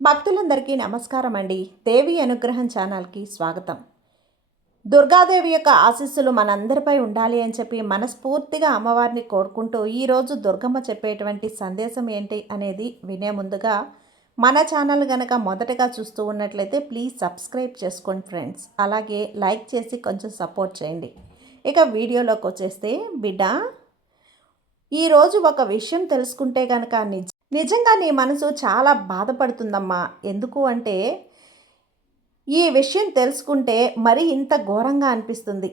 భక్తులందరికీ నమస్కారం అండి. దేవి అనుగ్రహం ఛానల్కి స్వాగతం. దుర్గాదేవి యొక్క ఆశీస్సులు మనందరిపై ఉండాలి అని చెప్పి మనస్ఫూర్తిగా అమ్మవారిని కోరుకుంటూ ఈరోజు దుర్గమ్మ చెప్పేటువంటి సందేశం ఏంటి అనేది వినే ముందుగా మన ఛానల్ కనుక మొదటగా చూస్తూ ఉన్నట్లయితే ప్లీజ్ సబ్స్క్రైబ్ చేసుకోండి ఫ్రెండ్స్. అలాగే లైక్ చేసి కొంచెం సపోర్ట్ చేయండి. ఇక వీడియోలోకి వచ్చేస్తే బిడ్డ, ఈరోజు ఒక విషయం తెలుసుకుంటే కనుక నిజంగా నీ మనసు చాలా బాధపడుతుందమ్మా. ఎందుకు అంటే ఈ విషయం తెలుసుకుంటే మరి ఇంత ఘోరంగా అనిపిస్తుంది.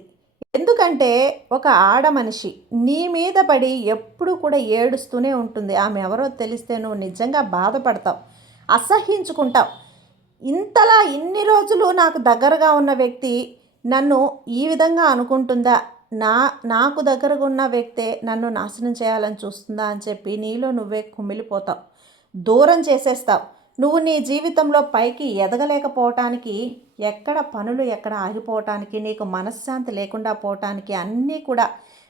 ఎందుకంటే ఒక ఆడ మనిషి నీ మీద పడి ఎప్పుడు కూడా ఏడుస్తూనే ఉంటుంది. ఆమె ఎవరో తెలిస్తే నువ్వు నిజంగా బాధపడతావు, అసహ్యించుకుంటావు. ఇంతలా ఇన్ని రోజులు నాకు దగ్గరగా ఉన్న వ్యక్తి నన్ను ఈ విధంగా అనుకుంటుందా, నాకు దగ్గరగా ఉన్న వ్యక్తే నన్ను నాశనం చేయాలని చూస్తుందా అని చెప్పి నీలో నువ్వే కుమిలిపోతావు, దూరం చేసేస్తావు. నువ్వు నీ జీవితంలో పైకి ఎదగలేకపోవటానికి, ఎక్కడ పనులు ఎక్కడ ఆగిపోవటానికి, నీకు మనశ్శాంతి లేకుండా పోవటానికి అన్నీ కూడా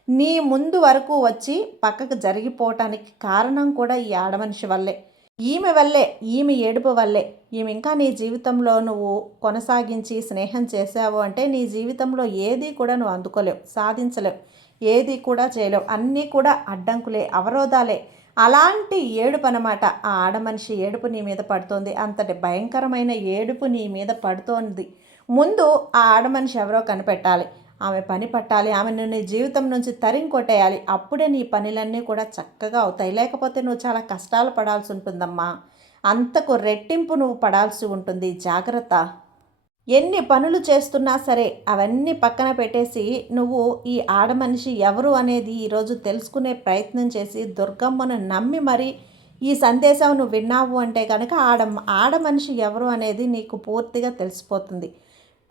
నీ ముందు వరకు వచ్చి పక్కకు జరిగిపోవటానికి కారణం కూడా ఈ ఆడమనిషి వల్లే. ఈమె వల్లే, ఈమె ఏడుపు వల్లే. ఈమె ఇంకా నీ జీవితంలో నువ్వు కొనసాగించి స్నేహం చేసావు అంటే నీ జీవితంలో ఏది కూడా నువ్వు అందుకోలేవు, సాధించలేవు, ఏది కూడా చేయలేవు. అన్నీ కూడా అడ్డంకులే, అవరోధాలే. అలాంటి ఏడుపు అనమాట ఆ ఆడమనిషి ఏడుపు నీ మీద పడుతోంది. అంతటి భయంకరమైన ఏడుపు నీ మీద పడుతోంది. ముందు ఆ ఆడమనిషి ఎవరో కనిపెట్టాలి, ఆమె పని పట్టాలి, ఆమెను నీ జీవితం నుంచి తరిం కొట్టేయాలి. అప్పుడే నీ పనులన్నీ కూడా చక్కగా అవుతాయి. లేకపోతే నువ్వు చాలా కష్టాలు పడాల్సి ఉంటుందమ్మా. అంతకు రెట్టింపు నువ్వు పడాల్సి ఉంటుంది. జాగ్రత్త. ఎన్ని పనులు చేస్తున్నా సరే అవన్నీ పక్కన పెట్టేసి నువ్వు ఈ ఆడమనిషి ఎవరు అనేది ఈరోజు తెలుసుకునే ప్రయత్నం చేసి దుర్గమ్మను నమ్మి మరి ఈ సందేశం నువ్వు విన్నావు అంటే కనుక ఆడమనిషి ఎవరు అనేది నీకు పూర్తిగా తెలిసిపోతుంది.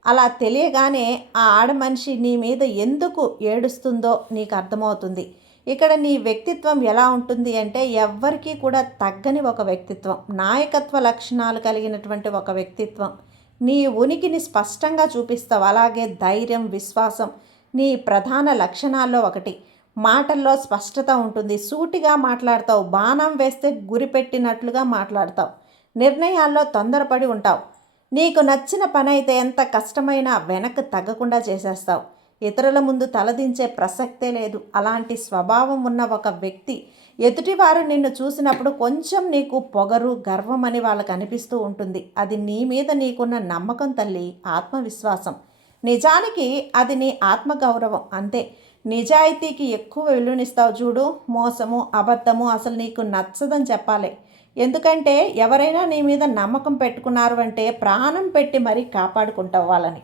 అలా తెలియగానే ఆ ఆడమనిషి నీ మీద ఎందుకు ఏడుస్తుందో నీకు అర్థమవుతుంది. ఇక్కడ నీ వ్యక్తిత్వం ఎలా ఉంటుంది అంటే ఎవ్వరికీ కూడా తగ్గని ఒక వ్యక్తిత్వం, నాయకత్వ లక్షణాలు కలిగినటువంటి ఒక వ్యక్తిత్వం. నీ ఉనికిని స్పష్టంగా చూపిస్తావు. అలాగే ధైర్యం, విశ్వాసం నీ ప్రధాన లక్షణాల్లో ఒకటి. మాటల్లో స్పష్టత ఉంటుంది, సూటిగా మాట్లాడతావు, బాణం వేస్తే గురిపెట్టినట్లుగా మాట్లాడతావు, నిర్ణయాల్లో తొందరపడి ఉంటావు. నీకు నచ్చిన పని అయితే ఎంత కష్టమైనా వెనక్కి తగ్గకుండా చేసేస్తావు. ఇతరుల ముందు తలదించే ప్రసక్తే లేదు. అలాంటి స్వభావం ఉన్న ఒక వ్యక్తి ఎదుటివారు నిన్ను చూసినప్పుడు కొంచెం నీకు పొగరు, గర్వం అని వాళ్ళకు అనిపిస్తూ ఉంటుంది. అది నీ మీద నీకున్న నమ్మకం తల్లి, ఆత్మవిశ్వాసం. నిజానికి అది నీ ఆత్మగౌరవం అంతే. నిజాయితీకి ఎక్కువ విలువనిస్తావు చూడు. మోసము, అబద్ధము అసలు నీకు నచ్చదని చెప్పాలి. ఎందుకంటే ఎవరైనా నీ మీద నమ్మకం పెట్టుకున్నారు అంటే ప్రాణం పెట్టి మరీ కాపాడుకుంటావు వాళ్ళని.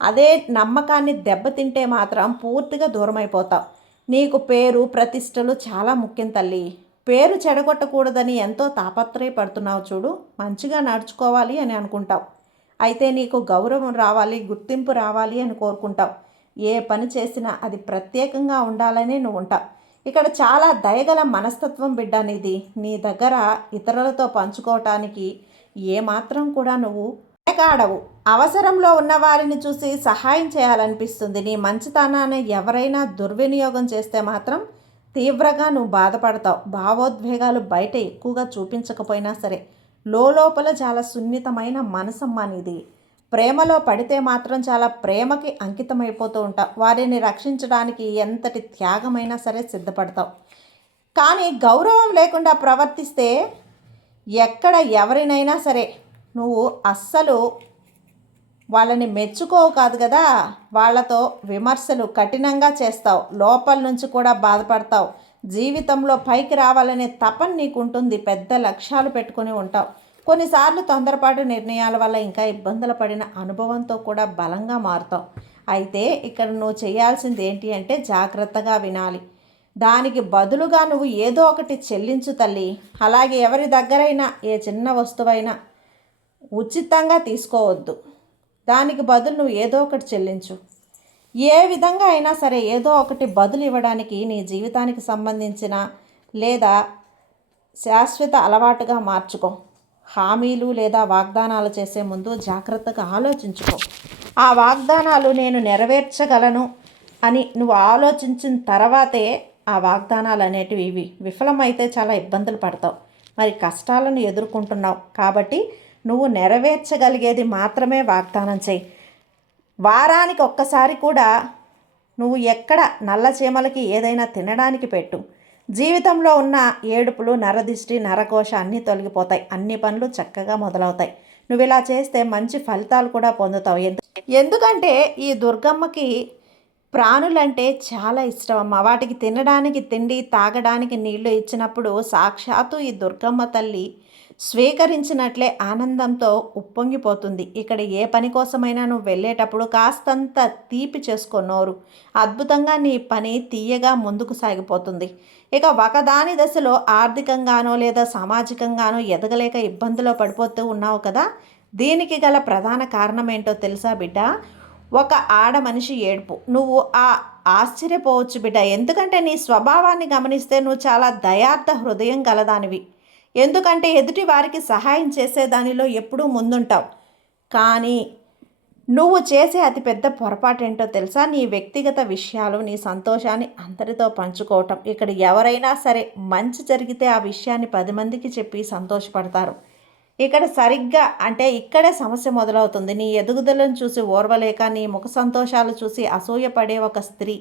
అదే నమ్మకాన్ని దెబ్బతింటే మాత్రం పూర్తిగా దూరం అయిపోతావు. నీకు పేరు, ప్రతిష్టలు చాలా ముఖ్యం తల్లి. పేరు చెడగొట్టకూడదని ఎంతో తాపత్రయపడుతున్నావు చూడు. మంచిగా నడుచుకోవాలి అని అనుకుంటావు. అయితే నీకు గౌరవం రావాలి, గుర్తింపు రావాలి అని కోరుకుంటావు. ఏ పని చేసినా అది ప్రత్యేకంగా ఉండాలనే నువ్వు ఉంటావు. ఇక్కడ చాలా దయగల మనస్తత్వం బిడ్డ నీది. నీ దగ్గర ఇతరులతో పంచుకోవటానికి ఏమాత్రం కూడా నువ్వు వెనకాడవు. అవసరంలో ఉన్న వారిని చూసి సహాయం చేయాలనిపిస్తుంది. నీ మంచితనాన్ని ఎవరైనా దుర్వినియోగం చేస్తే మాత్రం తీవ్రంగా నువ్వు బాధపడతావు. భావోద్వేగాలు బయట ఎక్కువగా చూపించకపోయినా సరే లోపల చాలా సున్నితమైన మనసమ్మా నీది. ప్రేమలో పడితే మాత్రం చాలా ప్రేమకి అంకితమైపోతూ ఉంటావు. వారిని రక్షించడానికి ఎంతటి త్యాగమైనా సరే సిద్ధపడతావు. కానీ గౌరవం లేకుండా ప్రవర్తిస్తే ఎక్కడ ఎవరినైనా సరే నువ్వు అస్సలు వాళ్ళని మెచ్చుకోవు కాదు కదా, వాళ్ళతో విమర్శలు కఠినంగా చేస్తావు. లోపల నుంచి కూడా బాధపడతావు. జీవితంలో పైకి రావాలనే తపన నీకు ఉంటుంది. పెద్ద లక్ష్యాలు పెట్టుకొని ఉంటావు. కొన్నిసార్లు తొందరపాటు నిర్ణయాల వల్ల ఇంకా ఇబ్బందులు పడిన అనుభవంతో కూడా బలంగా మారుతావు. అయితే ఇక్కడ నువ్వు చేయాల్సింది ఏంటి అంటే జాగ్రత్తగా వినాలి. దానికి బదులుగా నువ్వు ఏదో ఒకటి చెల్లించు తల్లి. అలాగే ఎవరి దగ్గరైనా ఏ చిన్న వస్తువైనా ఉచితంగా తీసుకోవద్దు. దానికి బదులు నువ్వు ఏదో ఒకటి చెల్లించు. ఏ విధంగా అయినా సరే ఏదో ఒకటి బదులు ఇవ్వడానికి నీ జీవితానికి సంబంధించిన లేదా శాశ్వత అలవాటుగా మార్చుకో. హామీలు లేదా వాగ్దానాలు చేసే ముందు జాగ్రత్తగా ఆలోచించుకో. ఆ వాగ్దానాలు నేను నెరవేర్చగలను అని నువ్వు ఆలోచించిన తర్వాతే ఆ వాగ్దానాలు అనేటివి విఫలమైతే చాలా ఇబ్బందులు పడతావు. మరి కష్టాలను ఎదుర్కొంటున్నావు కాబట్టి నువ్వు నెరవేర్చగలిగేది మాత్రమే వాగ్దానం చేయి. వారానికి ఒక్కసారి కూడా నువ్వు ఎక్కడ నల్ల చీమలకి ఏదైనా తినడానికి పెట్టు. జీవితంలో ఉన్న ఏడుపులు, నరదిష్టి, నరఘోష అన్నీ తొలగిపోతాయి. అన్ని పనులు చక్కగా మొదలవుతాయి. నువ్వు ఇలా చేస్తే మంచి ఫలితాలు కూడా పొందుతావు. ఎందుకంటే ఈ దుర్గమ్మకి ప్రాణులంటే చాలా ఇష్టం అమ్మ. వాటికి తినడానికి తిండి, తాగడానికి నీళ్లు ఇచ్చినప్పుడు సాక్షాత్తు ఈ దుర్గమ్మ తల్లి స్వీకరించినట్లే ఆనందంతో ఉప్పొంగిపోతుంది. ఇక్కడ ఏ పని కోసమైనా నువ్వు వెళ్ళేటప్పుడు కాస్తంత తీపి చేసుకో నోరు. అద్భుతంగా నీ పని తీయగా ముందుకు సాగిపోతుంది. ఇక ఒకదాని దశలో ఆర్థికంగానో లేదా సామాజికంగానో ఎదగలేక ఇబ్బందిలో పడిపోతూ ఉన్నావు కదా, దీనికి గల ప్రధాన కారణం ఏంటో తెలుసా బిడ్డ? ఒక ఆడ మనిషి ఏడుపు. నువ్వు ఆశ్చర్యపోవచ్చు బిడ్డ, ఎందుకంటే నీ స్వభావాన్ని గమనిస్తే నువ్వు చాలా దయార్థ హృదయం గలదానివి. ఎందుకంటే ఎదుటి వారికి సహాయం చేసేదానిలో ఎప్పుడూ ముందుంటావు. కానీ నువ్వు చేసే అతిపెద్ద పొరపాటు ఏంటో తెలుసా? నీ వ్యక్తిగత విషయాలు, నీ సంతోషాన్ని అందరితో పంచుకోవటం. ఇక్కడ ఎవరైనా సరే మంచి జరిగితే ఆ విషయాన్ని 10 మందికి చెప్పి సంతోషపడతారు. ఇక్కడ సరిగ్గా అంటే ఇక్కడే సమస్య మొదలవుతుంది. నీ ఎదుగుదలను చూసి ఓర్వలేక, నీ ముఖ సంతోషాలు చూసి అసూయపడే ఒక స్త్రీ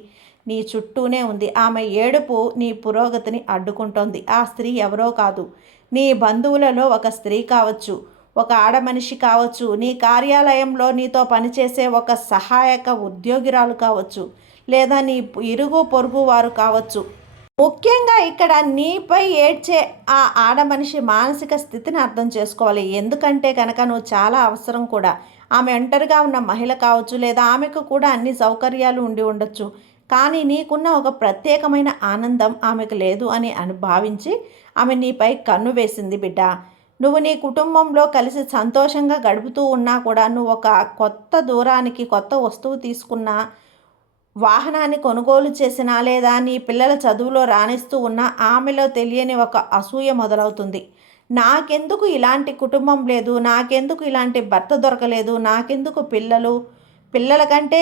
నీ చుట్టూనే ఉంది. ఆమె ఏడుపు నీ పురోగతిని అడ్డుకుంటోంది. ఆ స్త్రీ ఎవరో కాదు, నీ బంధువులలో ఒక స్త్రీ కావచ్చు, ఒక ఆడ మనిషి కావచ్చు, నీ కార్యాలయంలో నీతో పనిచేసే ఒక సహాయక ఉద్యోగిరాలు కావచ్చు, లేదా నీ ఇరుగు పొరుగు వారు కావచ్చు. ముఖ్యంగా ఇక్కడ నీపై ఏడ్చే ఆ ఆడ మనిషి మానసిక స్థితిని అర్థం చేసుకోవాలి. ఎందుకంటే కనుక నువ్వు చాలా అవసరం కూడా. ఆమె ఒంటరిగా ఉన్న మహిళ కావచ్చు, లేదా ఆమెకు కూడా అన్ని సౌకర్యాలు ఉండి ఉండొచ్చు. కానీ నీకున్న ఒక ప్రత్యేకమైన ఆనందం ఆమెకు లేదు అని భావించి ఆమె నీపై కన్ను వేసింది బిడ్డ. నువ్వు నీ కుటుంబంలో కలిసి సంతోషంగా గడుపుతూ ఉన్నా కూడా, నువ్వు ఒక కొత్త దూరానికి కొత్త వస్తువు తీసుకున్నా, వాహనాన్ని కొనుగోలు చేసినా, లేదా నీ పిల్లల చదువులో రాణిస్తూ ఉన్నా ఆమెలో తెలియని ఒక అసూయ మొదలవుతుంది. నాకెందుకు ఇలాంటి కుటుంబం లేదు, నాకెందుకు ఇలాంటి భర్త దొరకలేదు, నాకెందుకు పిల్లల కంటే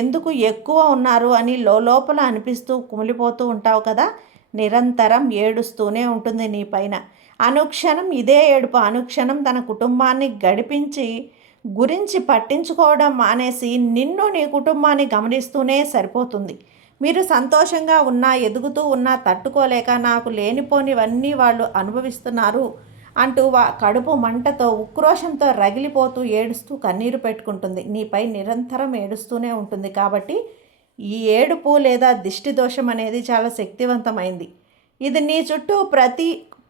ఎందుకు ఎక్కువ ఉన్నారు అని లోపల అనిపిస్తూ కుమిలిపోతూ ఉంటావు కదా. నిరంతరం ఏడుస్తూనే ఉంటుంది నీ పైన. అనుక్షణం ఇదే ఏడుపు. అనుక్షణం తన కుటుంబాన్ని గురించి పట్టించుకోవడం మానేసి నిన్ను, నీ కుటుంబాన్ని గమనిస్తూనే సరిపోతుంది. మీరు సంతోషంగా ఉన్నా, ఎదుగుతూ ఉన్నా తట్టుకోలేక నాకు లేనిపోనివన్నీ వాళ్ళు అనుభవిస్తున్నారు అంటూ కడుపు మంటతో, ఉక్రోషంతో రగిలిపోతూ ఏడుస్తూ కన్నీరు పెట్టుకుంటుంది. నీపై నిరంతరం ఏడుస్తూనే ఉంటుంది. కాబట్టి ఈ ఏడుపు లేదా దిష్టి దోషం అనేది చాలా శక్తివంతమైంది. ఇది నీ చుట్టూ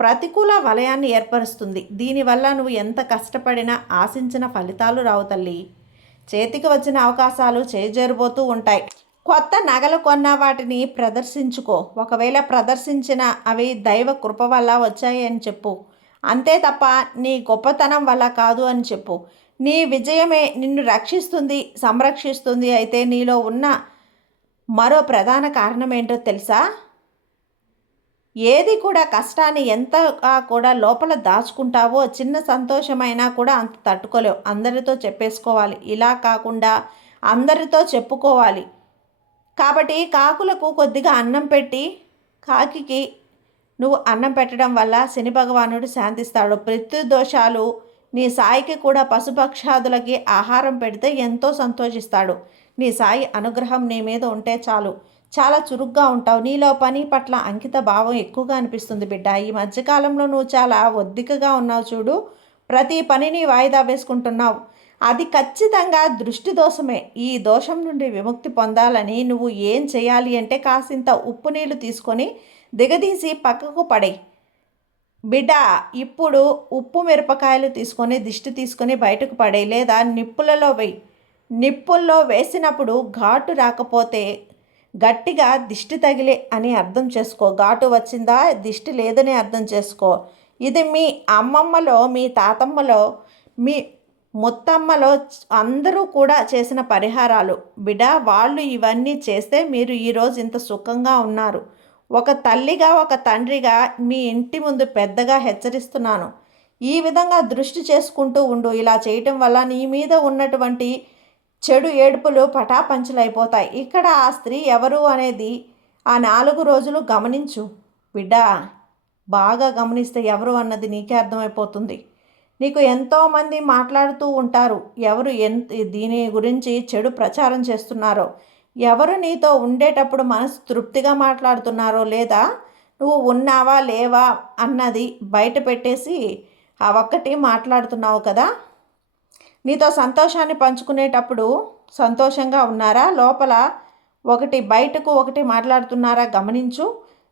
ప్రతికూల వలయాన్ని ఏర్పరుస్తుంది. దీనివల్ల నువ్వు ఎంత కష్టపడినా ఆశించిన ఫలితాలు రావు తల్లి. చేతికి వచ్చిన అవకాశాలు చేజారిపోతూ ఉంటాయి. కొత్త నగలు కొన్న వాటిని ప్రదర్శించుకో. ఒకవేళ ప్రదర్శించిన అవి దైవ కృప వల్ల వచ్చాయి అని చెప్పు. అంతే తప్ప నీ గొప్పతనం వల్ల కాదు అని చెప్పు. నీ విజయమే నిన్ను రక్షిస్తుంది, సంరక్షిస్తుంది. అయితే నీలో ఉన్న మరో ప్రధాన కారణం ఏంటో తెలుసా? ఏది కూడా కష్టాన్ని ఎంతగా కూడా లోపల దాచుకుంటావో, చిన్న సంతోషమైనా కూడా అంత తట్టుకోలేవు. అందరితో చెప్పేసుకోవాలి. ఇలా కాకుండా అందరితో చెప్పుకోవాలి. కాబట్టి కాకులకు కొద్దిగా అన్నం పెట్టి, కాకికి నువ్వు అన్నం పెట్టడం వల్ల శని భగవానుడు శాంతిస్తాడు. పితృదోషాలు నీ సాయికి కూడా పశుపక్షాదులకి ఆహారం పెడితే ఎంతో సంతోషిస్తాడు. నీ సాయి అనుగ్రహం నీ మీద ఉంటే చాలు, చాలా చురుగ్గా ఉంటావు. నీలో పని పట్ల అంకిత భావం ఎక్కువగా అనిపిస్తుంది బిడ్డ. ఈ మధ్యకాలంలో నువ్వు చాలా ఒద్దికగా ఉన్నావు చూడు. ప్రతి పనిని వాయిదా వేసుకుంటున్నావు. అది ఖచ్చితంగా దృష్టి దోషమే. ఈ దోషం నుండి విముక్తి పొందాలని నువ్వు ఏం చేయాలి అంటే, కాసింత ఉప్పు నీళ్లు తీసుకొని దిగదీసి పక్కకు పడేయి బిడ్డ. ఇప్పుడు ఉప్పు మిరపకాయలు తీసుకొని దిష్టి తీసుకొని బయటకు పడేయి, లేదా నిప్పులలో వేయి. నిప్పుల్లో వేసినప్పుడు ఘాటు రాకపోతే గట్టిగా దిష్టి తగిలే అని అర్థం చేసుకో. ఘాటు వచ్చిందా, దిష్టి లేదని అర్థం చేసుకో. ఇది మీ అమ్మమ్మలో, మీ తాతమ్మలో, మీ ముత్తమ్మలో అందరూ కూడా చేసిన పరిహారాలు బిడ్డ. వాళ్ళు ఇవన్నీ చేస్తే మీరు ఈరోజు ఇంత సుఖంగా ఉన్నారు. ఒక తల్లిగా, ఒక తండ్రిగా మీ ఇంటి ముందు పెద్దగా హెచ్చరిస్తున్నాను. ఈ విధంగా దృష్టి చేసుకుంటూ ఉండు. ఇలా చేయటం వల్ల నీ మీద ఉన్నటువంటి చెడు ఏడుపులు పటాపంచలైపోతాయి. ఇక్కడ ఆ స్త్రీ ఎవరు అనేది ఆ 4 రోజులు గమనించు బిడ్డ. బాగా గమనిస్తే ఎవరు అన్నది నీకే అర్థమైపోతుంది. నీకు ఎంతోమంది మాట్లాడుతూ ఉంటారు. ఎవరు దీని గురించి చెడు ప్రచారం చేస్తున్నారో, ఎవరు నీతో ఉండేటప్పుడు మనసు తృప్తిగా మాట్లాడుతున్నారో, లేదా నువ్వు ఉన్నావా లేవా అన్నది బయట పెట్టేసి ఆ ఒక్కటి మాట్లాడుతున్నావు కదా. నీతో సంతోషాన్ని పంచుకునేటప్పుడు సంతోషంగా ఉన్నారా, లోపల ఒకటి బయటకు ఒకటి మాట్లాడుతున్నారా గమనించు.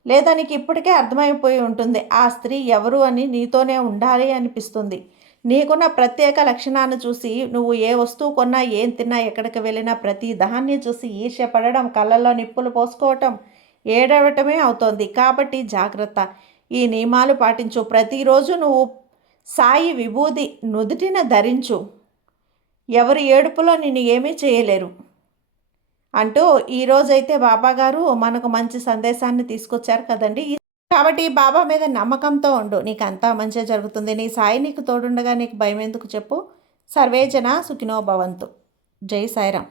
లేదా నీకు ఇప్పటికే అర్థమైపోయి ఉంటుంది ఆ స్త్రీ ఎవరు అని. నీతోనే ఉండాలి అనిపిస్తుంది. నీకున్న ప్రత్యేక లక్షణాన్ని చూసి నువ్వు ఏ వస్తువు కొన్నా, ఏం తిన్నా, ఎక్కడికి వెళ్ళినా ప్రతి దాన్ని చూసి ఈర్ష్య పడడం, కళ్ళల్లో నిప్పులు పోసుకోవటం, ఏడవటమే అవుతోంది. కాబట్టి జాగ్రత్త. ఈ నియమాలు పాటించు. ప్రతిరోజు నువ్వు సాయి విభూది నుదుటిన ధరించు. ఎవరి ఏడుపులో నిన్ను ఏమీ చేయలేరు అంటూ ఈరోజైతే బాబాగారు మనకు మంచి సందేశాన్ని తీసుకొచ్చారు కదండి. కాబట్టి బాబా మీద నమ్మకంతో ఉండు, నీకు అంతా మంచిగా జరుగుతుంది. నీ సాయి నీకు తోడుండగా నీకు భయం ఎందుకు చెప్పు. సర్వేజన సుఖినో భవంతు. జై సాయిరాం.